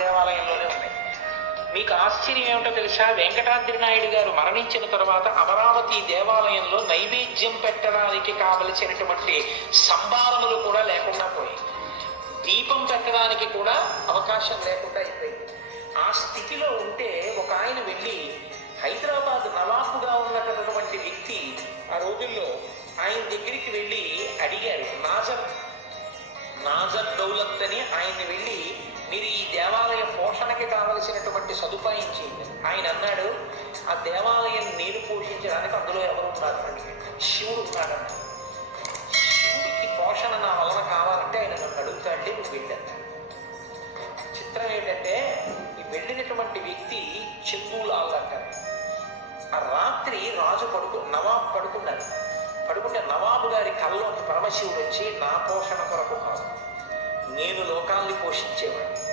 దేవాలయంలోనే ఉన్నాయి. మీకు ఆశ్చర్యం ఏమిటో తెలుసా? వెంకటాద్రి నాయుడు గారు మరణించిన తర్వాత అమరావతి దేవాలయంలో నైవేద్యం పెట్టడానికి కావలసినటువంటి సంభారములు కూడా లేకుండా పోయి, దీపం పెట్టడానికి కూడా అవకాశం లేకుండా అయిపోయింది. ఆ స్థితిలో ఉంటే ఒక ఆయన వెళ్ళి, హైదరాబాద్ నవాబుగా ఉన్నటువంటి వ్యక్తి ఆ రోజుల్లో ఆయన దగ్గరికి వెళ్ళి అడిగారు. నాజర్ దౌలత్ అని ఆయన్ని వెళ్ళి, మీరు ఈ దేవాలయ పోషణకి కావలసినటువంటి సదుపాయం చేయండి. ఆయన అన్నాడు, ఆ దేవాలయం నీరు పోషించడానికి అందులో ఎవరు ఉన్నారు అని. శివుడు ఉన్నాడన్న. శివుడికి పోషణ నా వలన కావాలంటే ఆయన నన్ను అడుగుతాడే, నువ్వు వెళ్ళాను. చిత్రం ఏంటంటే, ఈ వెళ్ళినటువంటి వ్యక్తి చెంబులాల్ అంటారు. ఆ రాత్రి రాజు నవాబు పడుకున్నారు. పడుకుంటే నవాబు గారి కల్లోకి పరమశివుడు వచ్చి, నా పోషణ కొరకు కాదు, నేను లోకాల్ని పోషించేవాడిని,